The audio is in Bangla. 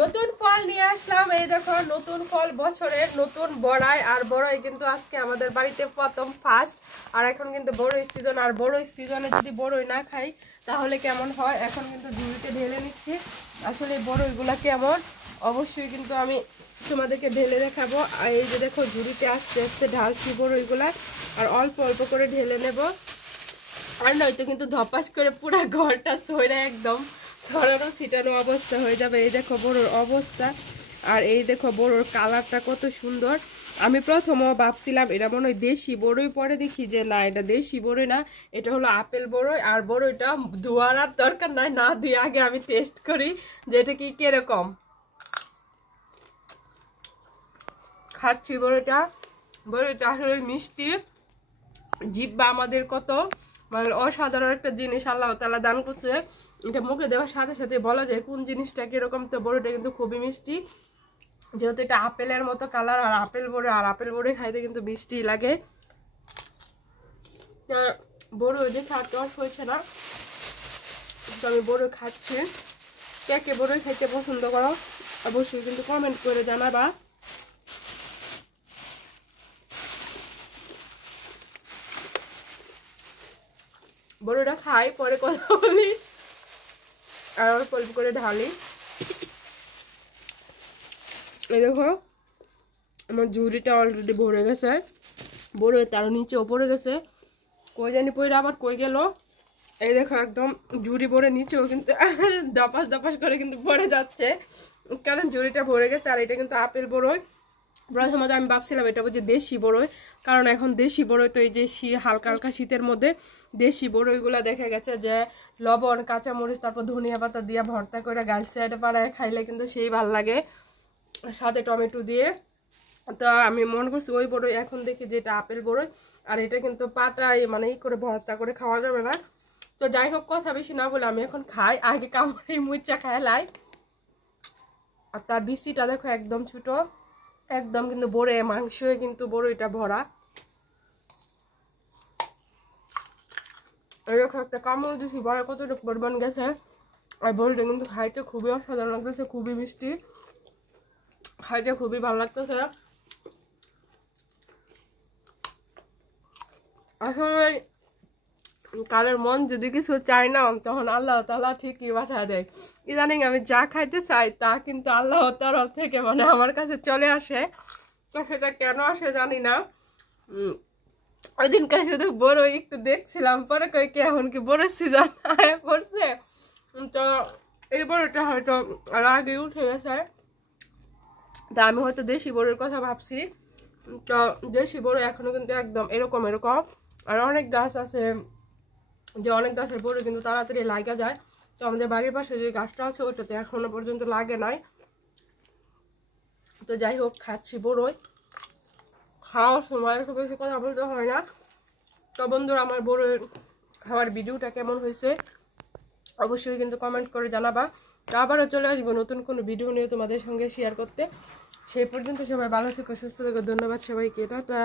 নতুন ফল নিয়ে আসলাম। এই দেখো নতুন ফল, বছরের নতুন বড়াই। আর বড়াই কিন্তু আজকে আমাদের বাড়িতে প্রথম ফার্স্ট। আর এখন কিন্তু বড়ই সিজন, আর বড়ই সিজনে যদি বড়ই না খাই তাহলে কেমন হয়। এখন কিন্তু ঝুড়িতে ঢেলে নিচ্ছি। আসলে বড়ইগুলা কেমন অবশ্যই কিন্তু আমি তোমাদেরকে ঢেলে দেখাবো। আর এই যে দেখো ঝুড়িতে আস্তে আস্তে ঢালছি বড়ইগুলা, আর অল্প অল্প করে ঢেলে নেব। আর নয়তো কিন্তু ধপাস করে পুরো ঘরটা সরে একদম ছড়ানো ছিটানো অবস্থা হয়ে যাবে। এই দেখো বড়োর অবস্থা, আর এই দেখো বড়োর কালারটা কত সুন্দর। আমি প্রথমও ভাবছিলাম এটা মনে হয় দেশি বড়ই, পরে দেখি যে না, এটা দেশি বড়ই না, এটা হলো আপেল বড়ই। আর বড়ইটা ধোয়ার আর দরকার নাই, না ধুয়ে আগে আমি টেস্ট করি যে এটা কি কিরকম। খাচ্ছি বড়ইটা। বড়ইটা আসলে মিষ্টি, জিব্বা আমাদের কত মানে অসাধারণ একটা জিনিস আল্লাহ তাআলা দান করছে। এটা মুখে দেওয়ার সাথে সাথে বলা যায় কোন জিনিসটা কিরকম। তো বড়টা কিন্তু খুবই মিষ্টি, যেহেতু এটা আপেলের মতো কালার, আর আপেল বড়ে, আর আপেল বড়ে খাইতে কিন্তু মিষ্টি লাগে। বড় যে খাওয়াতে অফ হয়েছে না, তো আমি বড় খাচ্ছি। কে কে বড়ই খাইতে পছন্দ করো অবশ্যই কিন্তু কমেন্ট করে জানাবা। বড়টা খাই, পরে কথা বলি। আর অল্প অল্প করে ঢালি। এই দেখো আমার ঝুড়িটা অলরেডি ভরে গেছে, বড় তার নিচে ওপরে গেছে, কই জানি পরে আবার কই গেল। এই দেখো একদম ঝুড়ি ভরে নিচেও কিন্তু দপাস দপাস করে কিন্তু পড়ে যাচ্ছে, কারণ ঝুড়িটা ভরে গেছে। আর এটা কিন্তু আপেল বড়ই। প্রথমত আমি ভাবছিলাম এটা বুঝি দেশি বড়ই, কারণ এখন দেশি বড়ই তো এই যে হালকা হালকা শীতের মধ্যে দেশি বড়ইগুলা দেখা গেছে যে লবণ, কাঁচামরিচ, তারপর ধনিয়া পাতা দিয়ে ভর্তা করে গাল সাইডে পাড়ায় খাইলে কিন্তু সেই ভাল লাগে, সাথে টমেটো দিয়ে। তো আমি মনে করছি ওই বড়ই, এখন দেখি যে এটা আপেল বড়ই। আর এটা কিন্তু পাটায় মানে ই করে ভর্তা করে খাওয়া যাবে না। তো যাই হোক, কথা বেশি না বলে আমি এখন খাই, আগে কামড়ে মুচা খাই লাই। আর তার বিচিটা দেখো একদম ছোট, একদম কিন্তু বড়ে মাংস কিন্তু বড়ইটা ভরা। এরকম একটা কামড় দিচ্ছি, বড় কতটুকু পরিমাণ গেছে। আর বড়িটা কিন্তু খাইতে খুবই অসাধারণ লাগতেছে, খুবই মিষ্টি, খাইতে খুবই ভালো লাগতেছে। আসলে কারোর মন যদি কিছু চায় না, তখন আল্লাহ তাআলা ঠিকই পাঠায় দেয়। ইদানিং আমি যা খাইতে চাই তা কিন্তু আল্লাহ তরফ থেকে মানে আমার কাছে চলে আসে। তো সেটা কেন আসে জানি না। ওই দিনকার শুধু বড় একটু দেখছিলাম, পরে কই কি এখন কি বড় সিজন পড়ছে। তো এই বড়টা হয়তো আর আগে উঠে গেছে, তা আমি হয়তো দেশি বড়ের কথা ভাবছি। তো দেশি বড় এখনো কিন্তু একদম এরকম এরকম। আর অনেক গাছ আছে, যে অনেক গাছের বড় কিন্তু তাড়াতাড়ি লাগা যায়। তো আমাদের বাড়ির পাশে যে গাছটা আছে ওইটাতে এখনো পর্যন্ত লাগে নাই। তো যাই হোক, খাচ্ছি বড়ই। খাওয়ার সময় খুব বেশি কথা বলতে হয় না। তো বন্ধুরা, আমার বড়ই খাওয়ার ভিডিওটা কেমন হয়েছে অবশ্যই কিন্তু কমেন্ট করে জানাবা। তো আবারও চলে আসবো নতুন কোনো ভিডিও নিয়ে তোমাদের সঙ্গে শেয়ার করতে। সেই পর্যন্ত সবাই ভালো থেকো, সুস্থ থেকো। ধন্যবাদ সবাইকে, টাটা।